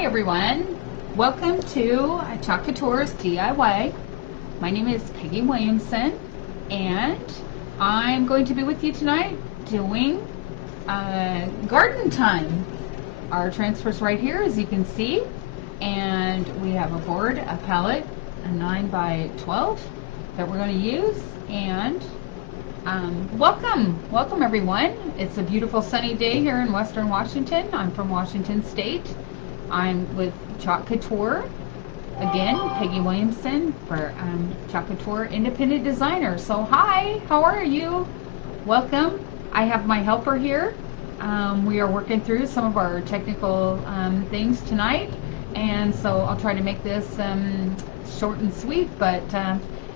Hi everyone, welcome to Chalk Couture's DIY. My name is Peggy Williamson and I'm going to be with you tonight doing garden time. Our transfer's right here, as you can see, and we have a board, a palette, a 9 by 12 that we're going to use. And welcome everyone. It's a beautiful sunny day here in Western Washington. I'm from Washington State. I'm with Chalk Couture. Again, Peggy Williamson for Chalk Couture Independent Designer. So hi, how are you? Welcome. I have my helper here. We are working through some of our technical things tonight, and so I'll try to make this short and sweet. But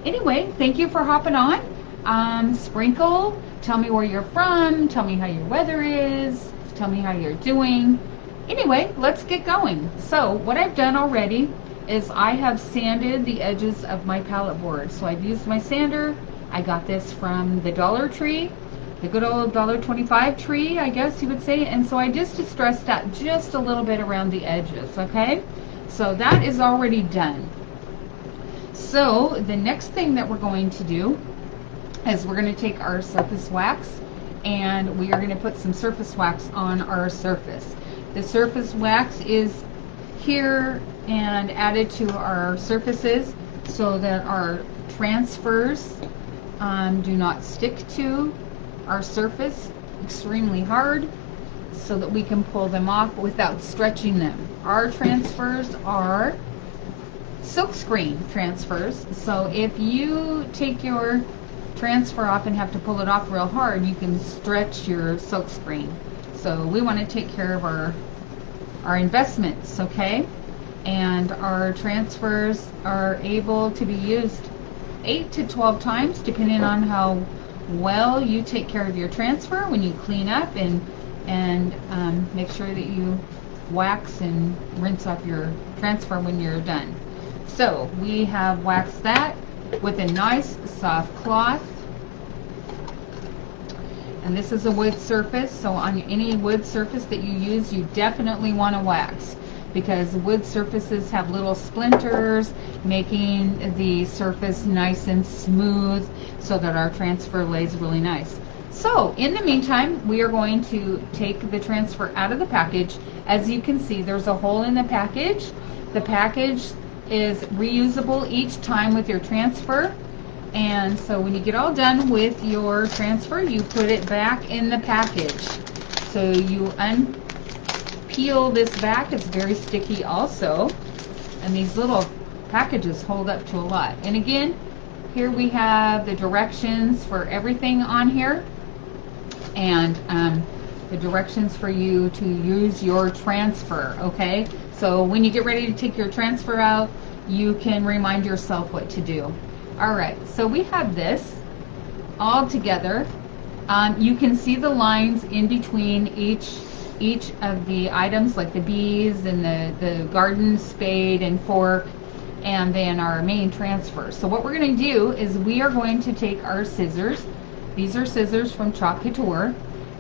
anyway, thank you for hopping on. Sprinkle, tell me where you're from, tell me how your weather is, tell me how you're doing. Anyway, let's get going. So what I've done already is I have sanded the edges of my palette board. So I've used my sander. I got this from the Dollar Tree, the good old $1.25 tree, I guess you would say. And so I just distressed that just a little bit around the edges, okay? So that is already done. So the next thing that we're going to do is we're going to take our surface wax and we are going to put some surface wax on our surface. The surface wax is here and added to our surfaces so that our transfers do not stick to our surface extremely hard, so that we can pull them off without stretching them. Our transfers are silkscreen transfers, so if you take your transfer off and have to pull it off real hard, you can stretch your silk screen. So we want to take care of our investments, okay? And our transfers are able to be used 8 to 12 times depending on how well you take care of your transfer when you clean up and make sure that you wax and rinse off your transfer when you're done. So we have waxed that with a nice soft cloth, and this is a wood surface, so on any wood surface that you use, you definitely want to wax, because wood surfaces have little splinters, making the surface nice and smooth so that our transfer lays really nice. So in the meantime, we are going to take the transfer out of the package. As you can see, there's a hole in the package. The package is reusable each time with your transfer, and so when you get all done with your transfer, you put it back in the package. So you unpeel this back. It's very sticky also, and these little packages hold up to a lot. And again, here we have the directions for everything on here, and the directions for you to use your transfer, okay? So when you get ready to take your transfer out, you can remind yourself what to do. All right, so we have this all together. You can see the lines in between each of the items, like the bees and the garden spade and fork, and then our main transfer. So what we're going to do is we are going to take our scissors. These are scissors from Chalk Couture.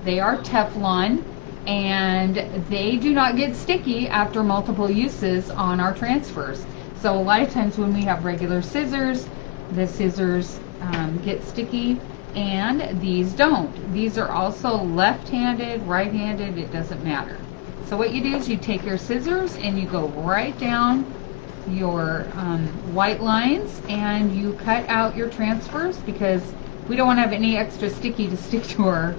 They are Teflon, and they do not get sticky after multiple uses on our transfers. So a lot of times when we have regular scissors, the scissors get sticky, and these don't. These are also left-handed, right-handed, it doesn't matter. So what you do is you take your scissors and you go right down your white lines and you cut out your transfers, because we don't want to have any extra sticky to stick to our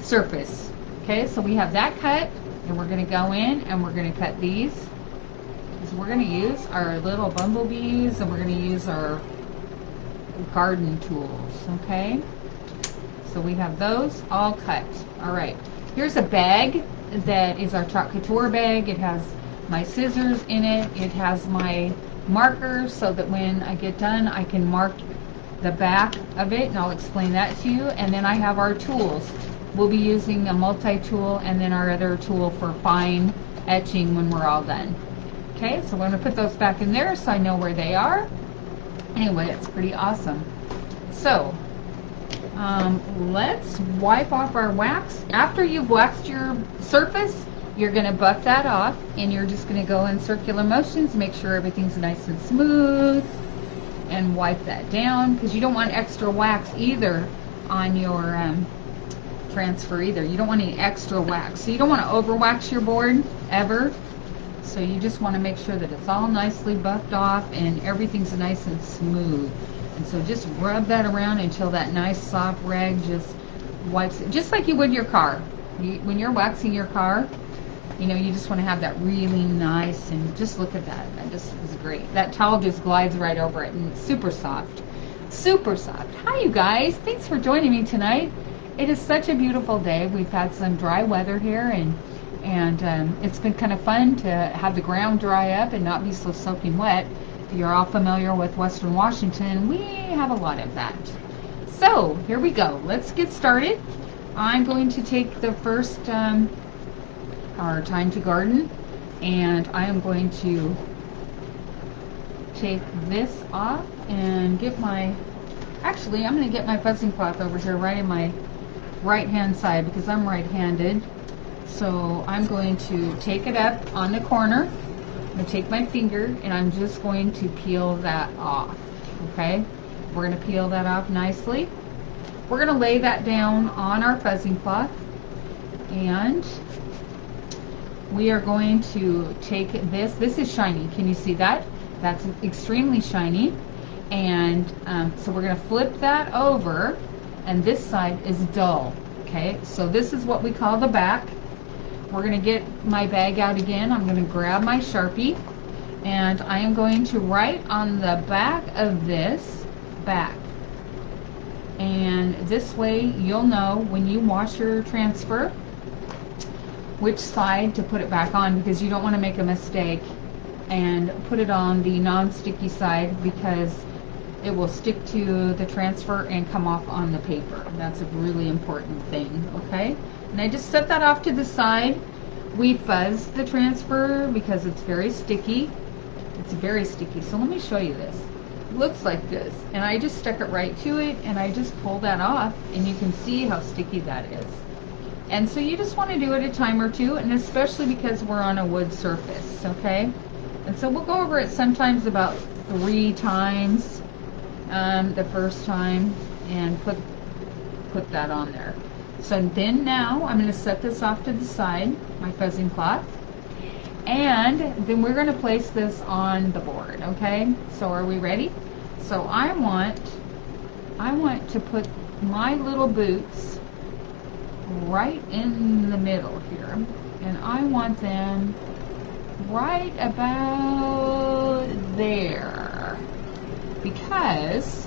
surface. Okay, so we have that cut, and we're going to go in and we're going to cut these. So we're going to use our little bumblebees, and we're going to use our garden tools, okay? So we have those all cut. All right, here's a bag that is our Chalk Couture bag. It has my scissors in it. It has my markers so that when I get done, I can mark the back of it, and I'll explain that to you. And then I have our tools. We'll be using a multi-tool and then our other tool for fine etching when we're all done. Okay, so I'm going to put those back in there so I know where they are. Anyway, it's pretty awesome. So let's wipe off our wax. After you've waxed your surface, You're going to buff that off, and you're just going to go in circular motions, make sure everything's nice and smooth, and wipe that down, because you don't want extra wax either on your transfer either. You don't want any extra wax. So you don't want to over wax your board ever. So you just want to make sure that it's all nicely buffed off and everything's nice and smooth. And so just rub that around until that nice soft rag just wipes it, just like you would your car. When you're waxing your car, you know, you just want to have that really nice, and just look at that. That just is great. That towel just glides right over it, and it's super soft. Super soft. Hi, you guys. Thanks for joining me tonight. It is such a beautiful day. We've had some dry weather here, and it's been kind of fun to have the ground dry up and not be so soaking wet. If you're all familiar with Western Washington, we have a lot of that. So here we go. Let's get started. I'm going to take the first our Time to Garden, and I am going to take this off and get my, actually I'm going to get my fuzzing cloth over here right in my right hand side because I'm right-handed. So I'm going to take it up on the corner. I'm going to take my finger and I'm just going to peel that off. Okay, we're going to peel that off nicely. We're going to lay that down on our fuzzing cloth, and we are going to take this. This is shiny. Can you see that? That's extremely shiny. And so we're going to flip that over, and this side is dull. Okay, so this is what we call the back. We're going to get my bag out again. I'm going to grab my Sharpie, and I am going to write on the back of this back. And this way you'll know when you wash your transfer which side to put it back on, because you don't want to make a mistake and put it on the non-sticky side, because it will stick to the transfer and come off on the paper. That's a really important thing. Okay, and I just set that off to the side. We fuzz the transfer because it's very sticky. It's very sticky. So let me show you this. It looks like this, and I just stuck it right to it, and I just pull that off, and you can see how sticky that is. And so you just want to do it a time or two, and especially because we're on a wood surface. Okay, and so we'll go over it sometimes about 3 times the first time, and put that on there. So then now I'm going to set this off to the side, my fuzzing cloth, and then we're going to place this on the board. Okay, so are we ready? So I want to put my little boots right in the middle here, and I want them right about there, because,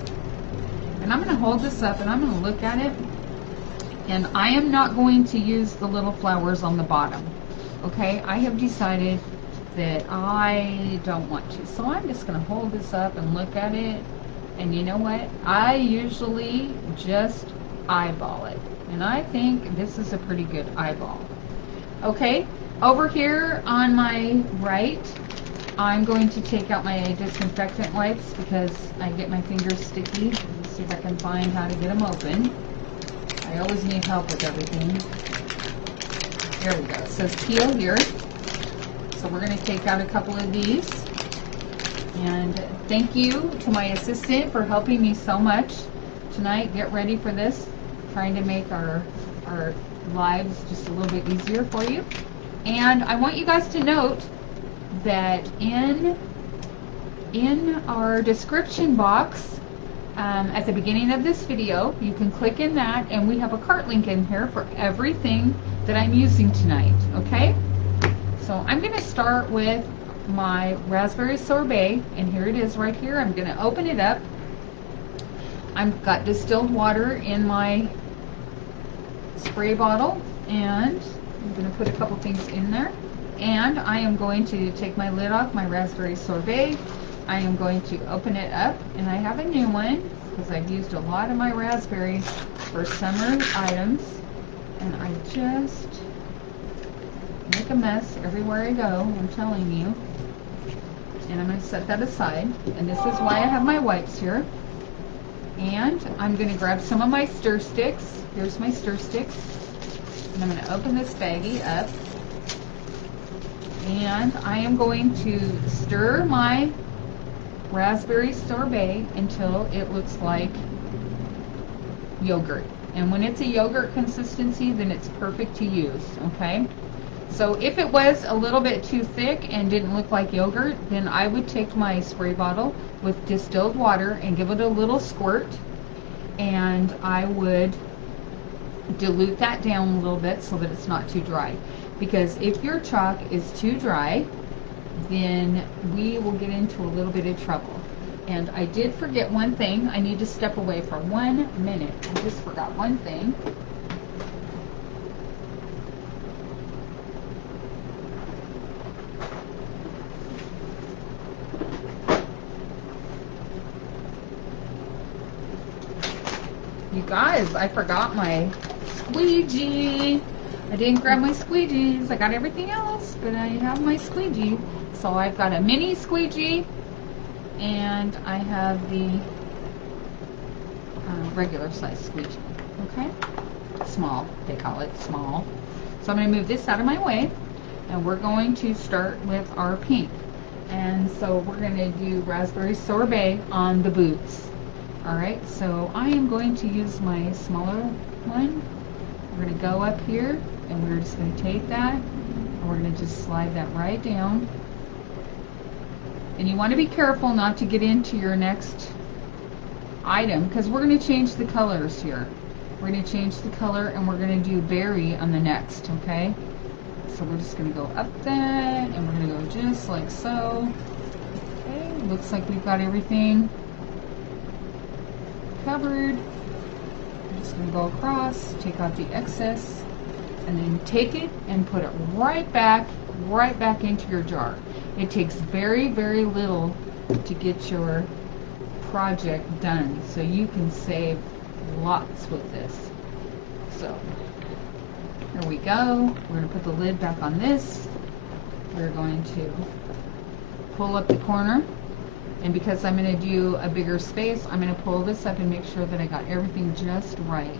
and I'm going to hold this up and I'm going to look at it, and I am not going to use the little flowers on the bottom. Okay, I have decided that I don't want to, so I'm just going to hold this up and look at it. And you know what, I usually just eyeball it, and I think this is a pretty good eyeball. Okay, over here on my right, I'm going to take out my disinfectant wipes because I get my fingers sticky. Let's see if I can find how to get them open. I always need help with everything. There we go. It says peel here. So we're going to take out a couple of these. And thank you to my assistant for helping me so much tonight. Get ready for this. Trying to make our lives just a little bit easier for you. And I want you guys to note that in our description box at the beginning of this video, you can click in that, and we have a cart link in here for everything that I'm using tonight. Okay, so I'm going to start with my raspberry sorbet, and here it is right here. I'm going to open it up. I've got distilled water in my spray bottle, and I'm going to put a couple things in there, and I am going to take my lid off my raspberry sorbet. I am going to open it up, and I have a new one because I've used a lot of my raspberries for summer items, and I just make a mess everywhere I go, I'm telling you. And I'm going to set that aside, and this is why I have my wipes here. And I'm going to grab some of my stir sticks. Here's my stir sticks. And I'm going to open this baggie up. and I am going to stir my raspberry sorbet until it looks like yogurt. And when it's a yogurt consistency, then it's perfect to use, okay? So if it was a little bit too thick and didn't look like yogurt, then I would take my spray bottle with distilled water and give it a little squirt, and I would dilute that down a little bit so that it's not too dry. Because if your chalk is too dry, then we will get into a little bit of trouble. And I did forget one thing. I need to step away for 1 minute. I just forgot one thing. You guys, I forgot my squeegee. I didn't grab my squeegees. I got everything else, but I have my squeegee. So I've got a mini squeegee, and I have the regular size squeegee. Okay? Small, they call it small. So I'm going to move this out of my way, and we're going to start with our pink. And so we're going to do raspberry sorbet on the boots. Alright, so I am going to use my smaller one. We're going to go up here, and we're just going to take that, and we're going to just slide that right down. And you want to be careful not to get into your next item, because we're going to change the colors here. We're going to change the color, and we're going to do berry on the next, okay? So we're just going to go up that, and we're going to go just like so. Okay, looks like we've got everything covered. I'm just going to go across, take out the excess, and then take it and put it right back into your jar. It takes very, very little to get your project done, so you can save lots with this. So here we go. We're going to put the lid back on this. We're going to pull up the corner. And because I'm going to do a bigger space, I'm going to pull this up and make sure that I got everything just right.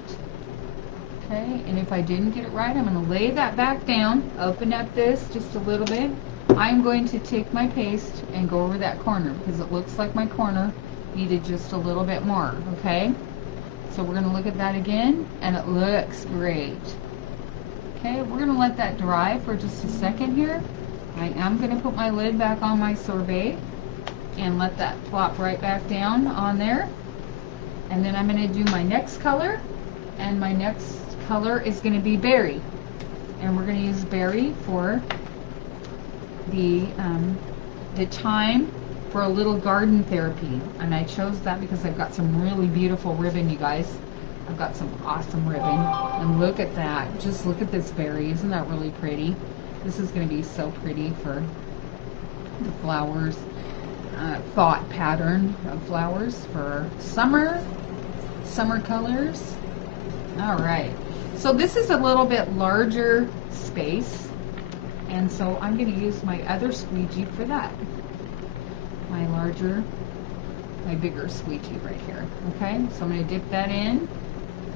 Okay, and if I didn't get it right, I'm going to lay that back down, open up this just a little bit. I'm going to take my paste and go over that corner because it looks like my corner needed just a little bit more, okay? So we're going to look at that again, and it looks great. Okay, we're going to let that dry for just a second here. I am going to put my lid back on my sorbet and let that plop right back down on there. And then I'm going to do my next color, and my next color is going to be berry. And we're going to use berry for the time for a little garden therapy. And I chose that because I've got some really beautiful ribbon, you guys. I've got some awesome ribbon. And look at that. Just look at this berry. Isn't that really pretty? This is going to be so pretty for the flowers. Thought pattern of flowers for summer colors. Alright, so this is a little bit larger space, and so I'm going to use my other squeegee for that. My bigger squeegee right here. Okay, so I'm going to dip that in,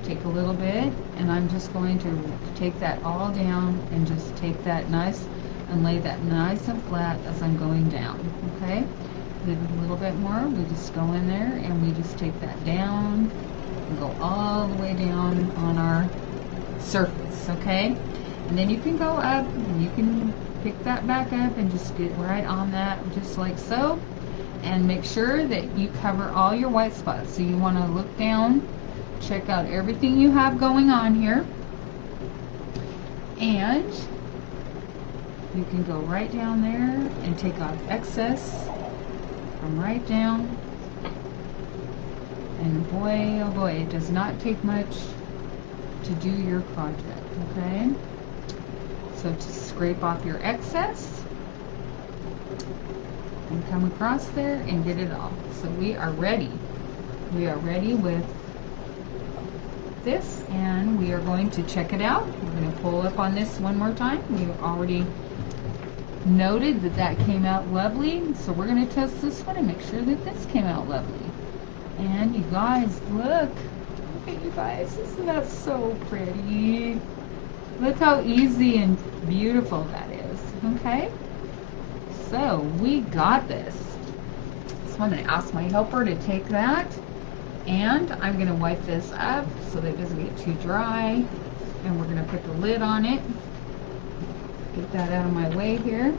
take a little bit, and I'm just going to take that all down and just take that nice and lay that nice and flat as I'm going down. Okay, a little bit more, we just go in there and we just take that down and go all the way down on our surface, okay? And then you can go up and you can pick that back up and just get right on that, just like so. And make sure that you cover all your white spots. So you want to look down, check out everything you have going on here, and you can go right down there and take off excess. Come right down, and boy, oh boy, it does not take much to do your project, okay? So just scrape off your excess and come across there and get it off. So we are ready. We are ready with this, and we are going to check it out. We're going to pull up on this one more time. We've already noted that that came out lovely, so we're going to test this one and make sure that this came out lovely. And you guys, look at you guys, isn't that so pretty? Look how easy and beautiful that is. Okay, So we got this. So I'm going to ask my helper to take that, and I'm going to wipe this up so that it doesn't get too dry, and we're going to put the lid on it. Get that out of my way here.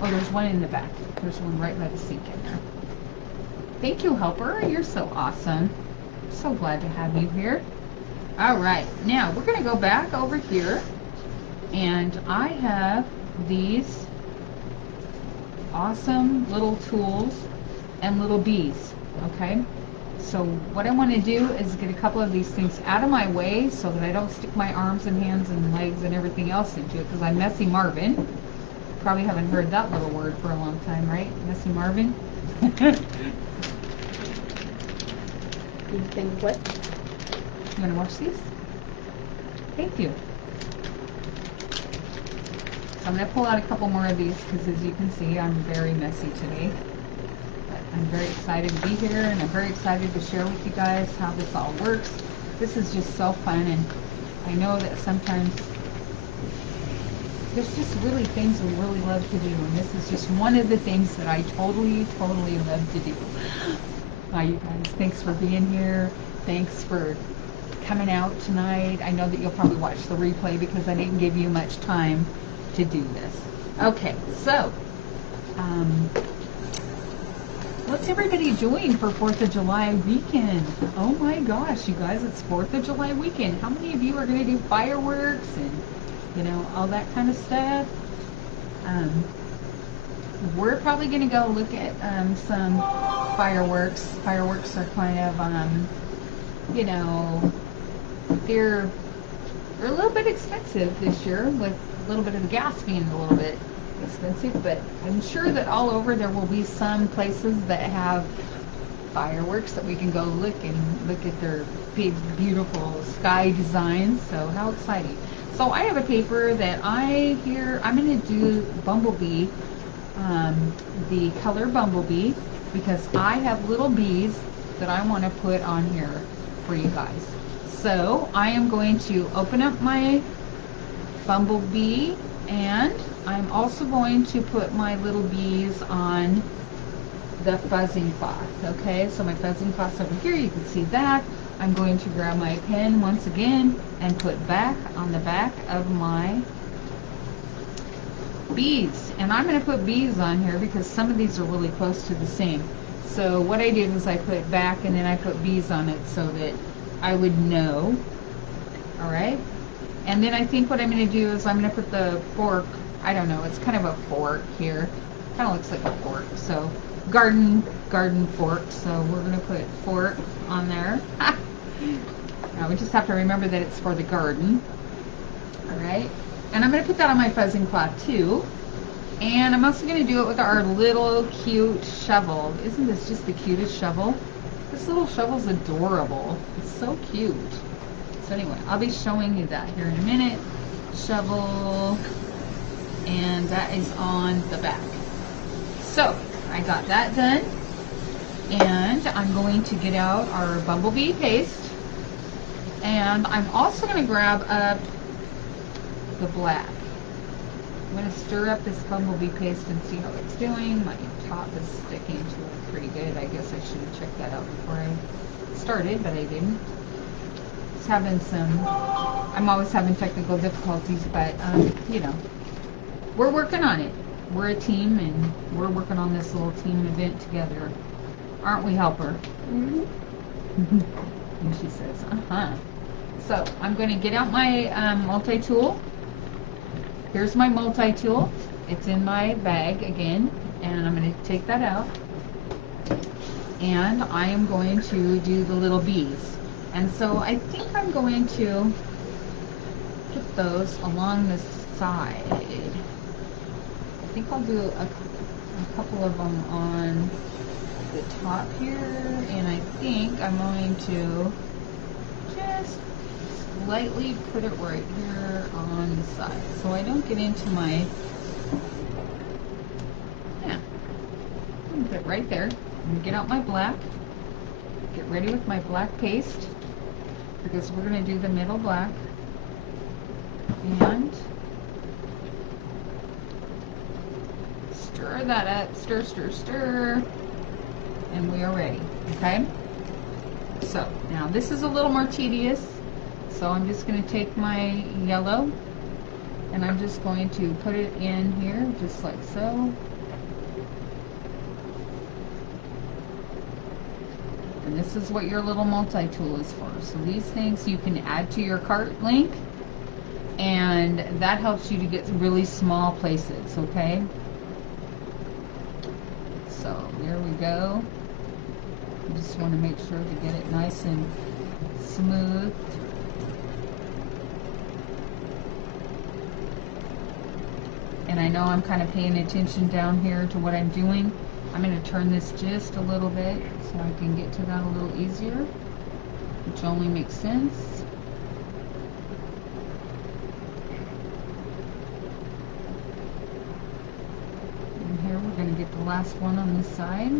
Oh, there's one in the back. There's one right by the sink in there. Thank you, helper. You're so awesome. So glad to have you here. All right, now we're going to go back over here, and I have these awesome little tools and little bees. Okay, so what I want to do is get a couple of these things out of my way so that I don't stick my arms and hands and legs and everything else into it, because I'm Messy Marvin. Probably haven't heard that little word for a long time, right? Messy Marvin? You think what? You want to watch these? Thank you. So I'm going to pull out a couple more of these because, as you can see, I'm very messy today. But I'm very excited to be here, and I'm very excited to share with you guys how this all works. This is just so fun, and I know that sometimes there's just really things we really love to do, and this is just one of the things that I totally love to do. Hi, you guys. Thanks for being here. Thanks for coming out tonight. I know that you'll probably watch the replay because I didn't give you much time to do this. Okay, so what's everybody doing for 4th of July weekend? Oh my gosh, you guys, it's 4th of July weekend. How many of you are going to do fireworks and, you know, all that kind of stuff? We're probably going to go look at some fireworks. Fireworks are kind of, you know, they're a little bit expensive this year, with a little bit of the gas being a little bit expensive, but I'm sure that all over there will be some places that have fireworks that we can go look at their big, beautiful sky designs. So how exciting. So I have a paper that I'm going to do Bumblebee, the color Bumblebee, because I have little bees that I want to put on here for you guys. So I am going to open up my Bumblebee, and I'm also going to put my little bees on the fuzzing cloth. Okay, so my fuzzing cloth's over here. You can see that. I'm going to grab my pen once again and put back on the back of my bees. And I'm going to put bees on here because some of these are really close to the same. So what I did was I put back and then I put bees on it so that I would know. Alright? And then I think what I'm going to do is I'm going to put the fork, I don't know, it's kind of a fork here. Kind of looks like a fork. So garden fork. So we're going to put fork on there. Now we just have to remember that it's for the garden. Alright? And I'm going to put that on my fuzzing cloth too. And I'm also going to do it with our little cute shovel. Isn't this just the cutest shovel? This little shovel's adorable. It's so cute. So anyway, I'll be showing you that here in a minute. Shovel. And that is on the back. So, I got that done. And I'm going to get out our Bumblebee paste. And I'm also going to grab up the black. I'm going to stir up this Bumblebee paste and see how it's doing. My top is sticking to it pretty good. I guess I should have checked that out before I started, but I didn't. It's having I'm always having technical difficulties, but, you know, we're working on it. We're a team, and we're working on this little team event together. Aren't we, helper? Mm-hmm. And she says, uh-huh. So, I'm going to get out my multi-tool. Here's my multi-tool. It's in my bag again, and I'm going to take that out. And I am going to do the little bees. And so I think I'm going to put those along the side. I think I'll do a couple of them on the top here, and I think I'm going to just lightly put it right here on the side so I don't get into my, put it right there. I'm going to get out my black, get ready with my black paste, because we're going to do the middle black, and stir that up, stir, stir, stir, and we are ready, okay? So, now this is a little more tedious, so I'm just going to take my yellow, and I'm just going to put it in here, just like so. And this is what your little multi-tool is for. So these things you can add to your cart link, and that helps you to get really small places, okay? So there we go. You just want to make sure to get it nice and smooth. And I know I'm kind of paying attention down here to what I'm doing. I'm going to turn this just a little bit so I can get to that a little easier, which only makes sense. And here we're going to get the last one on this side.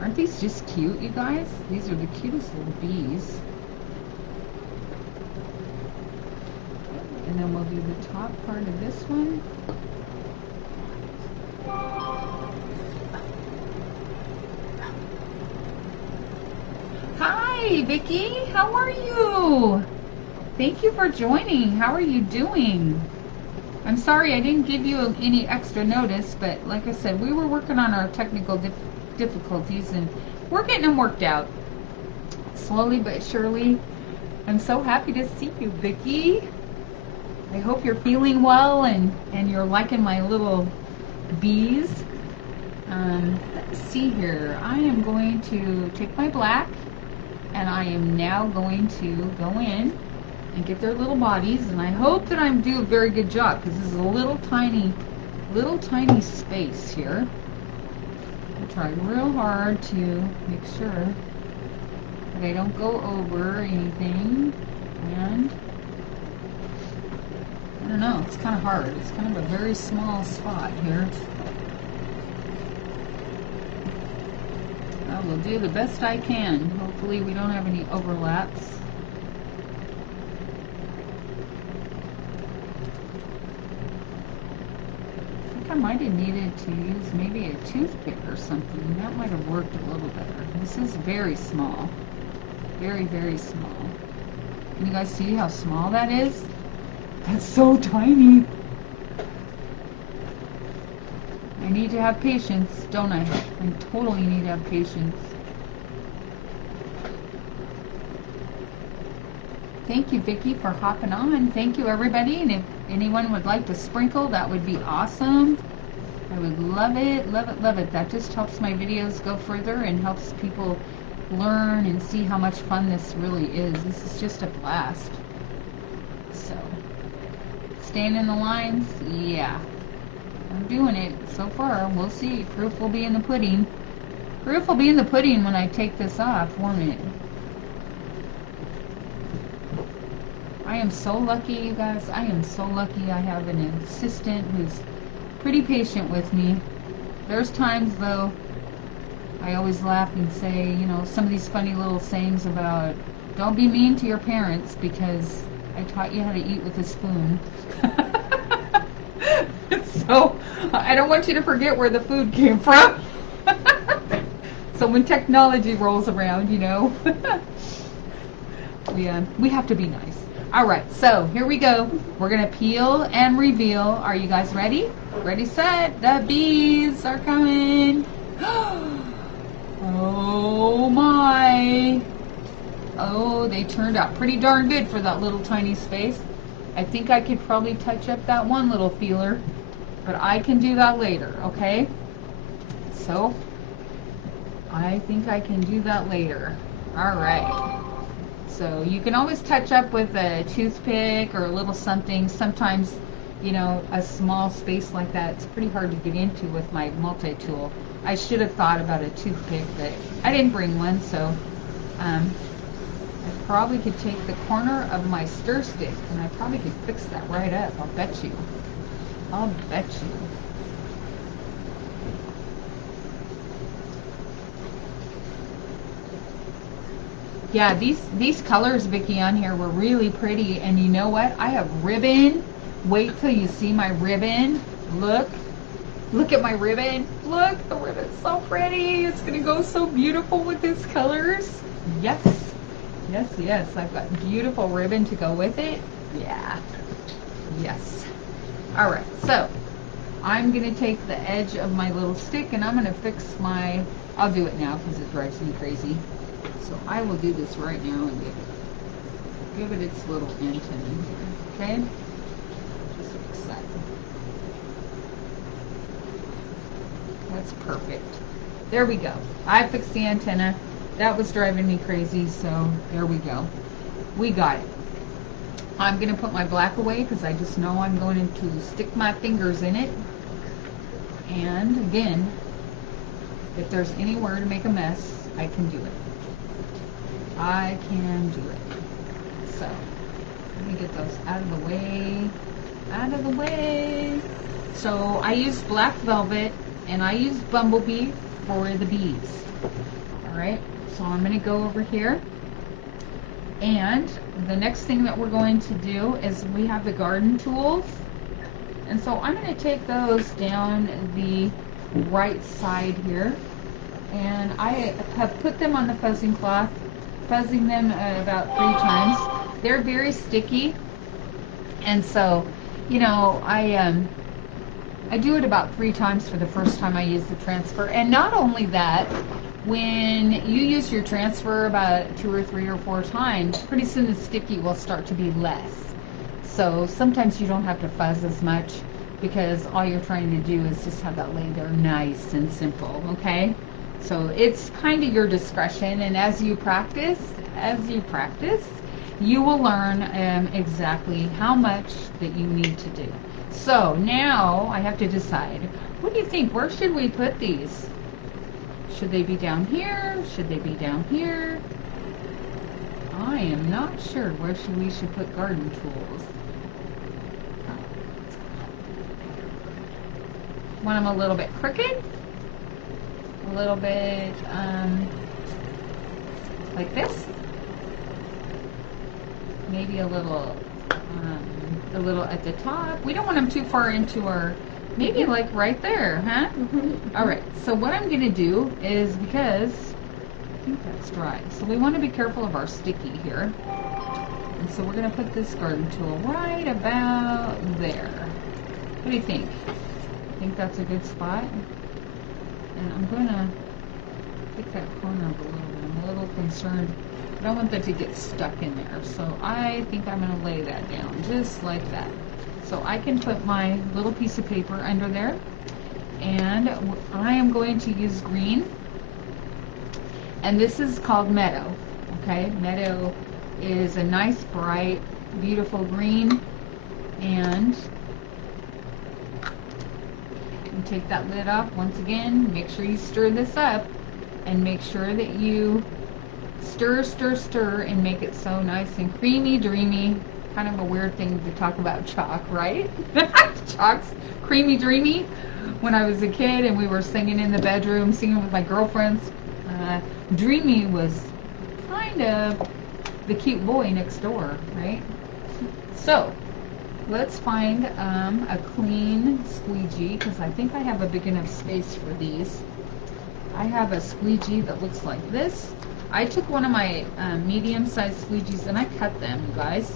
Aren't these just cute, you guys? These are the cutest little bees. And then we'll do the top part of this one. Hi, Vicki. How are you? Thank you for joining. How are you doing? I'm sorry I didn't give you any extra notice, but like I said, we were working on our technical difficulties, and we're getting them worked out. Slowly but surely. I'm so happy to see you, Vicki. I hope you're feeling well and you're liking my little bees. Let's see here. I am going to take my black, and I am now going to go in and get their little bodies, and I hope that I'm doing a very good job, because this is a little tiny space here. I try real hard to make sure that I don't go over anything, and I don't know, it's kind of hard. It's kind of a very small spot here. I will do the best I can. Hopefully we don't have any overlaps. I think I might have needed to use maybe a toothpick or something. That might have worked a little better. This is very small. Very, very small. Can you guys see how small that is? That's so tiny. I need to have patience, don't I? I totally need to have patience. Thank you, Vicki, for hopping on. Thank you, everybody. And if anyone would like to sprinkle, that would be awesome. I would love it, love it, love it. That just helps my videos go further and helps people learn and see how much fun this really is. This is just a blast. So, staying in the lines, yeah. I'm doing it so far. We'll see. Proof will be in the pudding. Proof will be in the pudding when I take this off, won't it? I am so lucky, you guys. I am so lucky I have an assistant who's pretty patient with me. There's times, though, I always laugh and say, you know, some of these funny little sayings about don't be mean to your parents because I taught you how to eat with a spoon. So, I don't want you to forget where the food came from. So when technology rolls around, you know, we have to be nice. All right, so here we go. We're going to peel and reveal. Are you guys ready? Ready, set. The bees are coming. Oh, my. Oh, they turned out pretty darn good for that little tiny space. I think I could probably touch up that one little feeler, but I can do that later, okay? So, I think I can do that later. All right. So you can always touch up with a toothpick or a little something. Sometimes, you know, a small space like that, it's pretty hard to get into with my multi-tool. I should have thought about a toothpick, but I didn't bring one, so I probably could take the corner of my stir stick and I probably could fix that right up. I'll bet you. I'll bet you. Yeah, these colors, Vicki, on here were really pretty. And you know what? I have ribbon. Wait till you see my ribbon. Look. Look at my ribbon. Look, the ribbon's so pretty. It's going to go so beautiful with these colors. Yes. Yes, yes. I've got beautiful ribbon to go with it. Yeah. Yes. All right. So, I'm going to take the edge of my little stick and I'm going to fix my... I'll do it now because it drives me crazy. So I will do this right now and give it its little antenna here. Okay? Just fix that. That's perfect. There we go. I fixed the antenna. That was driving me crazy, so there we go. We got it. I'm going to put my black away because I just know I'm going to stick my fingers in it. And again, if there's anywhere to make a mess, I can do it. I can do it. So, let me get those out of the way. Out of the way. So, I used black velvet and I used bumblebee for the beads. Alright, so I'm going to go over here. And the next thing that we're going to do is we have the garden tools. And so I'm going to take those down the right side here. And I have put them on the fuzzing cloth, fuzzing them about 3 times. They're very sticky. And so, you know, I do it about 3 times for the first time I use the transfer. And not only that, when you use your transfer about 2 or 3 or 4 times, pretty soon the sticky will start to be less. So sometimes you don't have to fuzz as much because all you're trying to do is just have that lay there nice and simple, okay? So it's kind of your discretion, and as you practice, you will learn exactly how much that you need to do. So now I have to decide, what do you think? Where should we put these? Should they be down here? Should they be down here? I am not sure where we should put garden tools. Want them a little bit crooked? A little bit like this? Maybe a little at the top. We don't want them too far into our, maybe like right there, huh? All right, so what I'm gonna do is, because I think that's dry, so we want to be careful of our sticky here. And so we're gonna put this garden tool right about there. What do you think? I think that's a good spot. And I'm gonna pick that corner up a little bit. I'm a little concerned. I don't want that to get stuck in there. So I think I'm gonna lay that down just like that. So I can put my little piece of paper under there. And I am going to use green. And this is called Meadow. Okay, Meadow is a nice, bright, beautiful green. And you take that lid off once again. Make sure you stir this up. And make sure that you stir, stir, stir, and make it so nice and creamy, dreamy. Kind of a weird thing to talk about chalk, right? Chalk's creamy, dreamy. When I was a kid and we were singing in the bedroom, singing with my girlfriends, dreamy was kind of the cute boy next door, right? So, let's find a clean squeegee, because I think I have a big enough space for these. I have a squeegee that looks like this. I took one of my medium-sized squeegees and I cut them, you guys.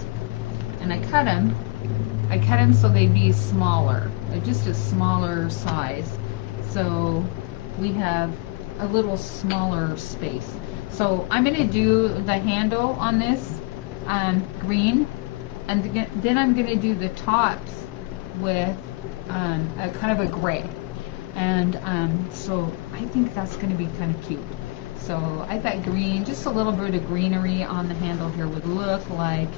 And I cut them so they'd be smaller, just a smaller size. So we have a little smaller space. So I'm going to do the handle on this green, and then I'm going to do the tops with a kind of a gray. And so I think that's going to be kind of cute. So I thought green, just a little bit of greenery on the handle here would look like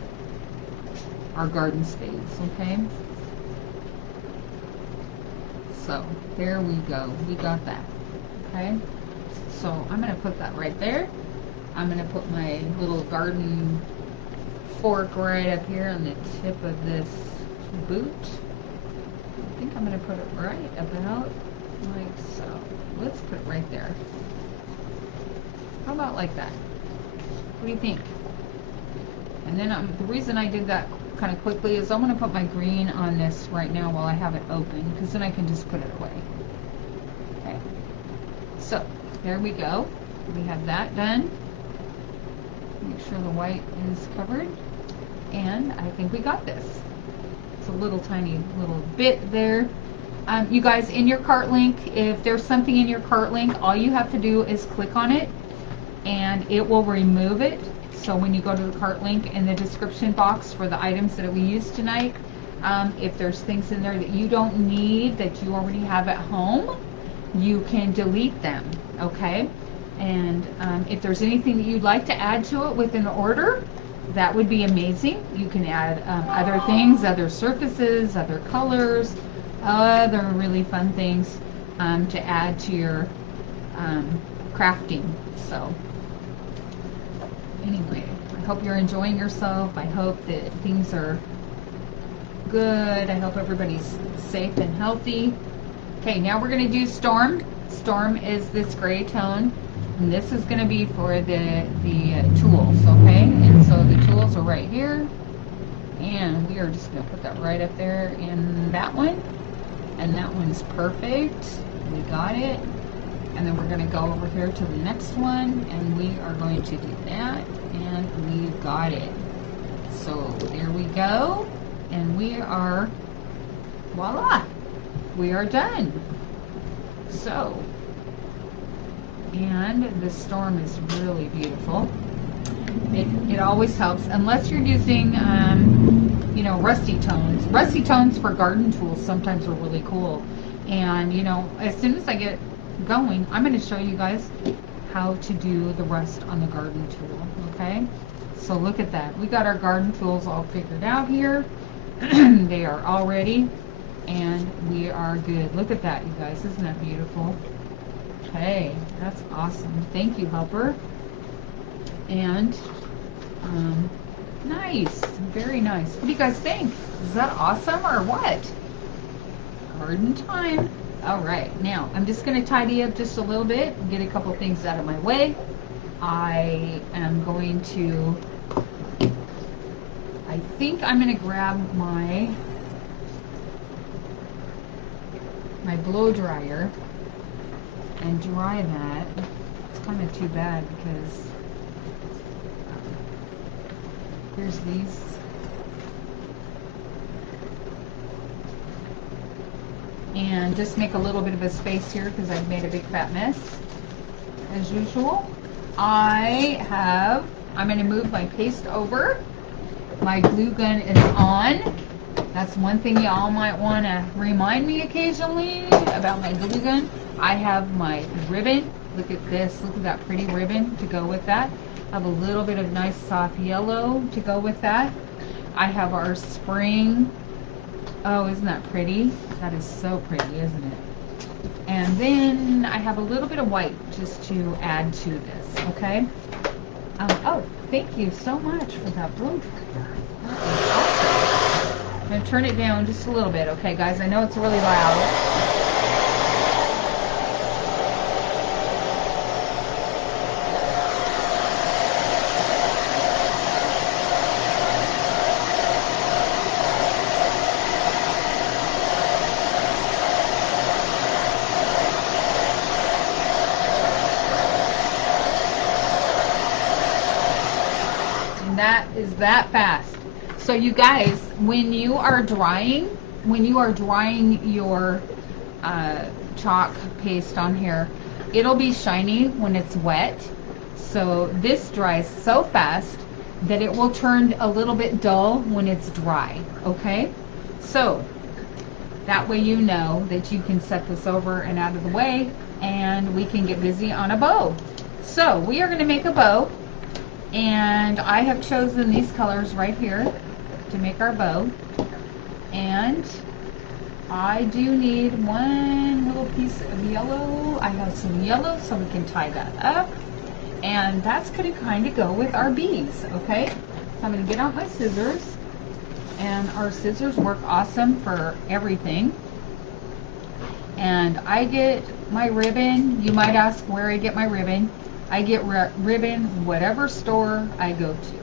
our garden spades, okay? So there we go. We got that, okay? So I'm going to put that right there. I'm going to put my little garden fork right up here on the tip of this boot. I think I'm going to put it right about like so. Let's put it right there. How about like that? What do you think? And then the reason I did that kind of quickly is I'm going to put my green on this right now while I have it open, because then I can just put it away. Okay. So, there we go. We have that done. Make sure the white is covered. And I think we got this. It's a little tiny little bit there. You guys, in your cart link, if there's something in your cart link, all you have to do is click on it and it will remove it. So when you go to the cart link in the description box for the items that we used tonight, if there's things in there that you don't need, that you already have at home, you can delete them, okay? And if there's anything that you'd like to add to it with an order, that would be amazing. You can add other things, other surfaces, other colors, other really fun things to add to your crafting. So anyway, I hope you're enjoying yourself. I hope that things are good. I hope everybody's safe and healthy. Okay, now we're going to do Storm. Storm is this gray tone, and this is going to be for the tools, okay? And so the tools are right here, and we are just going to put that right up there in that one, and that one's perfect. We got it. And then we're going to go over here to the next one, and we are going to do that, and we got it. So there we go, and we are, voila, we are done. So, and this storm is really beautiful. It always helps, unless you're using, you know, rusty tones. Rusty tones for garden tools sometimes are really cool. And, you know, as soon as I get going, I'm going to show you guys how to do the rust on the garden tool, okay? So look at that. We got our garden tools all figured out here. They are all ready, and we are good. Look at that, you guys. Isn't that beautiful? Okay, that's awesome. Thank you, helper. And nice, very nice. What do you guys think? Is that awesome or what? Garden time. All right, now I'm just going to tidy up just a little bit and get a couple things out of my way. I am going to, I think I'm going to grab my blow dryer and dry that. It's kind of too bad because here's these. And just make a little bit of a space here because I've made a big fat mess as usual. I'm going to move my paste over. My glue gun is on. That's one thing y'all might want to remind me occasionally about my glue gun. I have my ribbon. Look at this. Look at that pretty ribbon to go with that. I have a little bit of nice soft yellow to go with that. I have our spring. Oh, isn't that pretty? That is so pretty, isn't it? And then I have a little bit of white just to add to this, okay? Oh, thank you so much for that blow dryer. That is awesome. I'm going to turn it down just a little bit, okay, guys? I know it's really loud. That is that fast. So you guys, when you are drying your chalk paste on here, it'll be shiny when it's wet. So this dries so fast that it will turn a little bit dull when it's dry, okay? So that way you know that you can set this over and out of the way, and we can get busy on a bow. So we are going to make a bow. And I have chosen these colors right here to make our bow. And I do need one little piece of yellow. I have some yellow so we can tie that up. And that's going to kind of go with our bees, okay? So I'm going to get out my scissors. And our scissors work awesome for everything. And I get my ribbon. You might ask where I get my ribbon. I get ribbon whatever store I go to.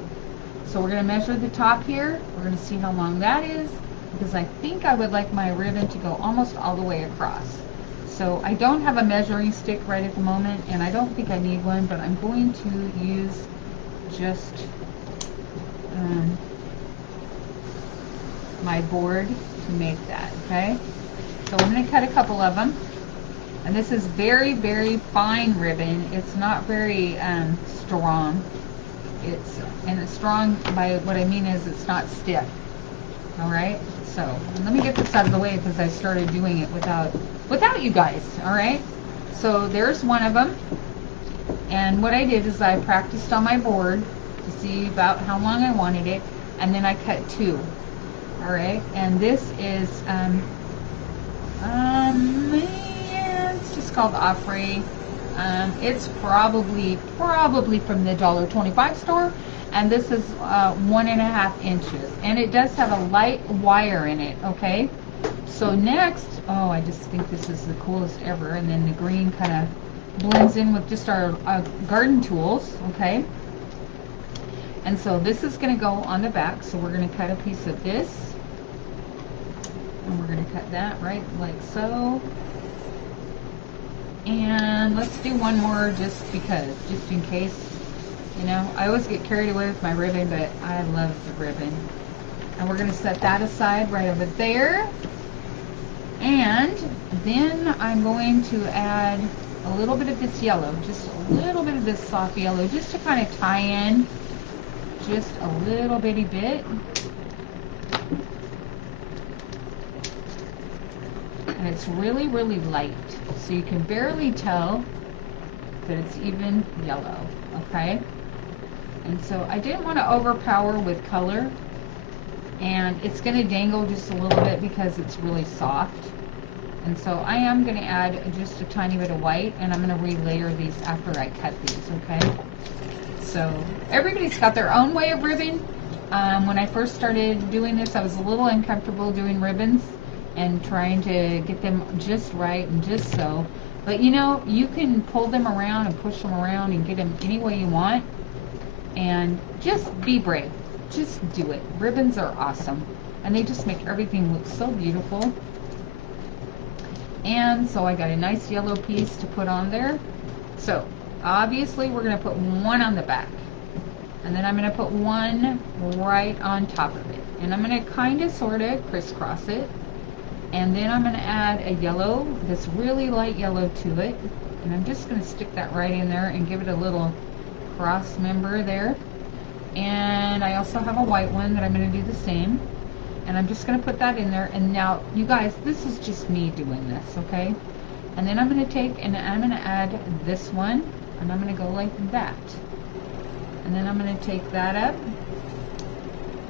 So we're going to measure the top here. We're going to see how long that is, because I think I would like my ribbon to go almost all the way across. So I don't have a measuring stick right at the moment, and I don't think I need one, but I'm going to use just my board to make that, okay? So I'm going to cut a couple of them. And this is very, very fine ribbon. It's not very strong. It's strong by what I mean is it's not stiff. All right. So let me get this out of the way because I started doing it without you guys. All right. So there's one of them. And what I did is I practiced on my board to see about how long I wanted it, and then I cut two. All right. And this is it's just called Opry. It's probably from the $1.25 store, and this is 1.5 inches, and it does have a light wire in it. Okay, so next, oh, I just think this is the coolest ever, and then the green kind of blends in with just our garden tools. Okay, and so this is going to go on the back, so we're going to cut a piece of this, and we're going to cut that right like so. And let's do one more just in case, you know, I always get carried away with my ribbon, but I love the ribbon. And we're going to set that aside right over there. And then I'm going to add a little bit of this yellow, just a little bit of this soft yellow, just to kind of tie in just a little bitty bit. And it's really, really light, so you can barely tell that it's even yellow, okay? And so I didn't want to overpower with color, and it's going to dangle just a little bit because it's really soft. And so I am going to add just a tiny bit of white, and I'm going to relayer these after I cut these, okay? So everybody's got their own way of ribbon. When I first started doing this, I was a little uncomfortable doing ribbons and trying to get them just right and just so. But you know, you can pull them around and push them around and get them any way you want. And just be brave. Just do it. Ribbons are awesome. And they just make everything look so beautiful. And so I got a nice yellow piece to put on there. So obviously we're going to put one on the back. And then I'm going to put one right on top of it. And I'm going to kind of sort of crisscross it. And then I'm going to add a yellow, this really light yellow to it. And I'm just going to stick that right in there and give it a little cross member there. And I also have a white one that I'm going to do the same. And I'm just going to put that in there. And now, you guys, this is just me doing this, okay? And then I'm going to take and I'm going to add this one. And I'm going to go like that. And then I'm going to take that up.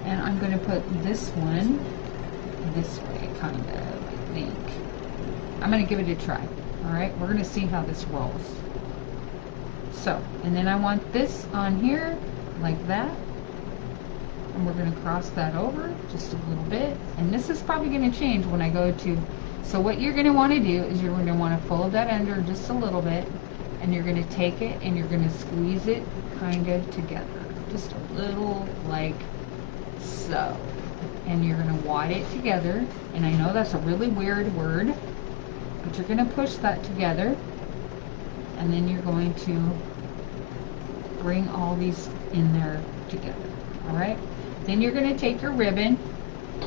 And I'm going to put this one this way, kind of, I think. I'm going to give it a try. Alright, we're going to see how this rolls. So, and then I want this on here, like that. And we're going to cross that over just a little bit. And this is probably going to change when I go to, so what you're going to want to do is you're going to want to fold that under just a little bit. And you're going to take it and you're going to squeeze it kind of together. Just a little like so. And you're going to wad it together. And I know that's a really weird word, but you're going to push that together. And then you're going to bring all these in there together. Alright? Then you're going to take your ribbon,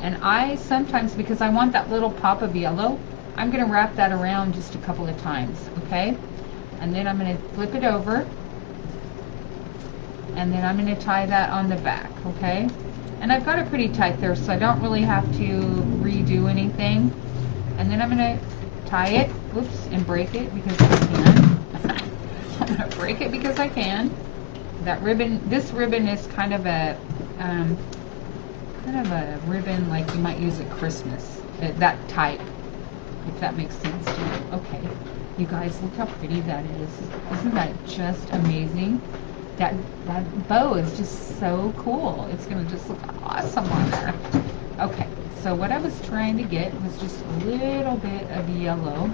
and I sometimes, because I want that little pop of yellow, I'm going to wrap that around just a couple of times. Okay? And then I'm going to flip it over, and then I'm going to tie that on the back. Okay? And I've got it pretty tight there, so I don't really have to redo anything. And then I'm going to tie it, whoops, and break it because I can. I'm going to break it because I can. That ribbon, this ribbon is kind of a ribbon like you might use at Christmas. That type, if that makes sense to you. Okay, you guys, look how pretty that is. Isn't that just amazing? That bow is just so cool. It's going to just look awesome on there. Okay, so what I was trying to get was just a little bit of yellow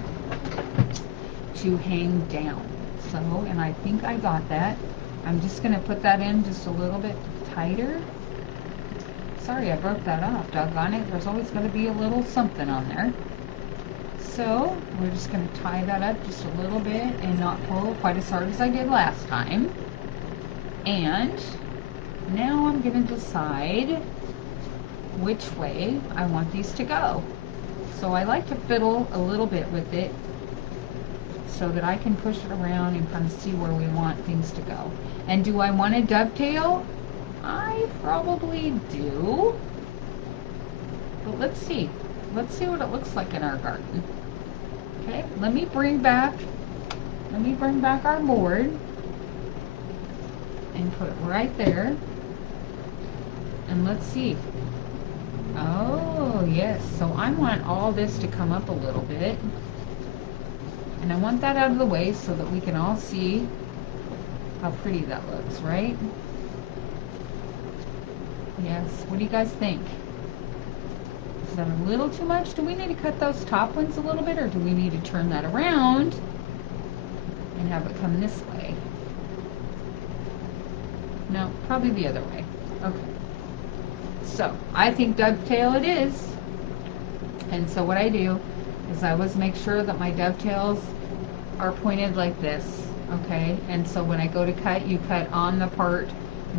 to hang down. so, and I think I got that. I'm just going to put that in just a little bit tighter. Sorry, I broke that off. Doggone it. There's always going to be a little something on there. So, we're just going to tie that up just a little bit and not pull quite as hard as I did last time. And now I'm going to decide which way I want these to go. So I like to fiddle a little bit with it so that I can push it around and kind of see where we want things to go. And do I want a dovetail? I probably do. But let's see. Let's see what it looks like in our garden. Okay, let me bring back our board and put it right there. And let's see. Oh, yes. So I want all this to come up a little bit. And I want that out of the way so that we can all see how pretty that looks, right? Yes. What do you guys think? Is that a little too much? Do we need to cut those top ones a little bit, or do we need to turn that around and have it come this way? No, probably the other way. Okay. So, I think dovetail it is. And so what I do is I always make sure that my dovetails are pointed like this, okay? And so when I go to cut, you cut on the part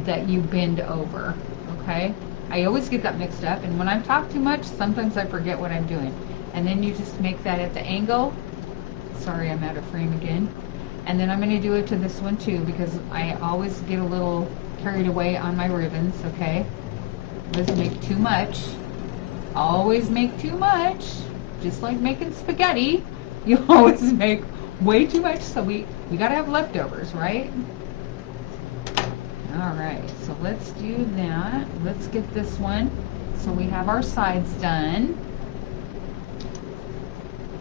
that you bend over, okay? I always get that mixed up, and when I talk too much, sometimes I forget what I'm doing. And then you just make that at the angle. Sorry, I'm out of frame again. And then I'm going to do it to this one too, because I always get a little carried away on my ribbons, okay? Always make too much. Always make too much. Just like making spaghetti, you always make way too much, so we got to have leftovers, right? Alright, so let's do that. Let's get this one. So we have our sides done.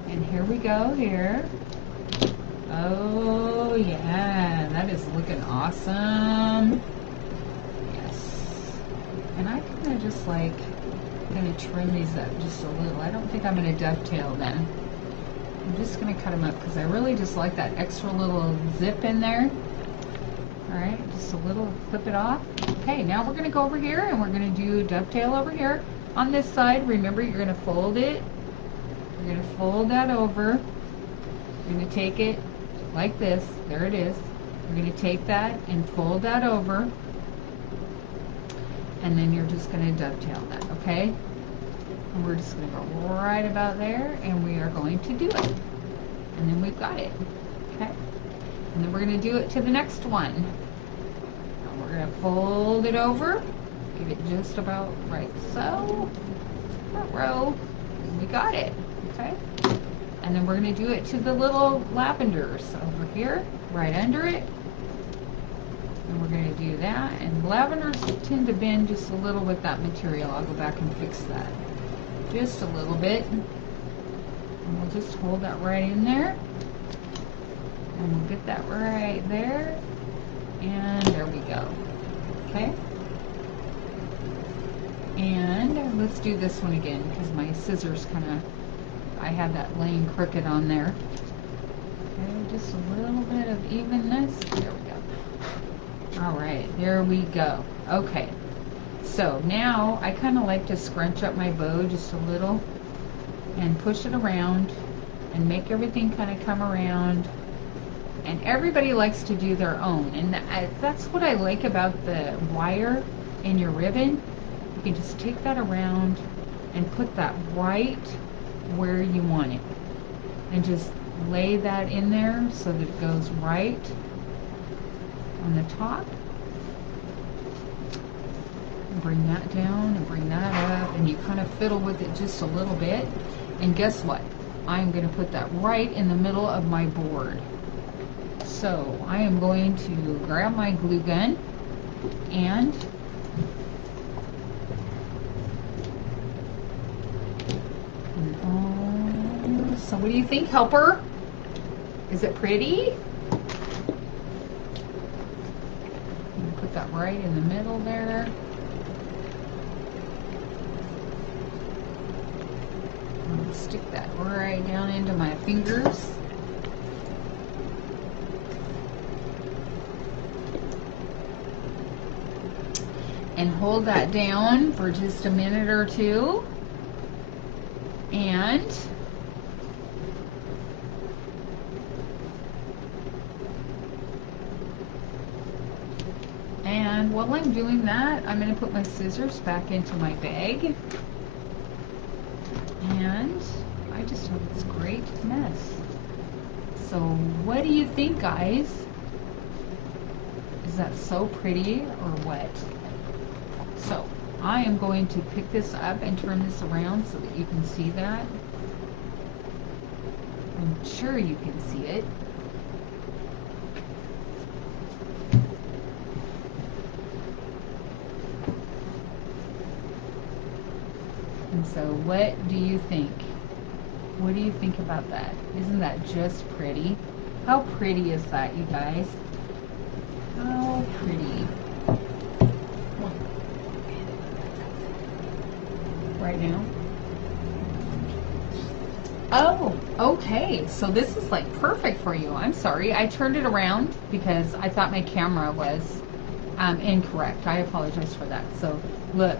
And here we go here. Oh yeah, that is looking awesome. Yes. And I kind of just like going to trim these up just a little. I don't think I'm going to dovetail them. I'm just going to cut them up because I really just like that extra little zip in there. Alright, just a little, clip it off. Okay, now we're going to go over here and we're going to do dovetail over here. On this side, remember you're going to fold it. You're going to fold that over. You're going to take it like this. There it is. You're going to take that and fold that over. And then you're just going to dovetail that, okay? And we're just going to go right about there and we are going to do it. And then we've got it, okay? And then we're going to do it to the next one. And we're going to fold it over, get it just about right so. Front row, and we got it, okay? And then we're going to do it to the little lavenders over here, right under it. And we're going to do that. And lavenders tend to bend just a little with that material. I'll go back and fix that. Just a little bit. And we'll just hold that right in there. And we'll get that right there. And there we go. Okay? And let's do this one again because my scissors kind of, I had that laying crooked on there. Okay, just a little bit of evenness. There we go. Alright, there we go. Okay. So now I kind of like to scrunch up my bow just a little and push it around and make everything kind of come around. And everybody likes to do their own, and that's what I like about the wire in your ribbon. You can just take that around and put that right where you want it, and just lay that in there so that it goes right on the top. And bring that down and bring that up, and you kind of fiddle with it just a little bit. And guess what? I'm going to put that right in the middle of my board. So I am going to grab my glue gun and so what do you think, helper? Is it pretty? Put that right in the middle there. And stick that right down into my fingers. and hold that down for just a minute or two. And while I'm doing that, I'm going to put my scissors back into my bag. And I just have this great mess. So what do you think, guys? Is that so pretty or what? So I am going to pick this up and turn this around so that you can see that. I'm sure you can see it. And so what do you think? What do you think about that? Isn't that just pretty? How pretty is that, you guys? How pretty. Right now? Oh, okay. So this is like perfect for you. I'm sorry. I turned it around because I thought my camera was incorrect. I apologize for that. So look,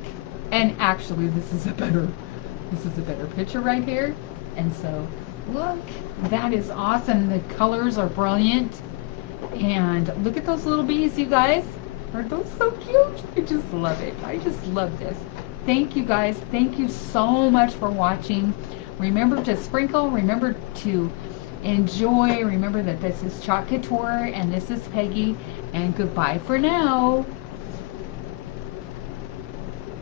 and actually this is a better picture right here. And so look, that is awesome. The colors are brilliant. And look at those little bees, you guys. Aren't those so cute? I just love it. I just love this. Thank you, guys. Thank you so much for watching. Remember to sprinkle. Remember to enjoy. Remember that this is Chalk Couture and this is Peggy. And goodbye for now.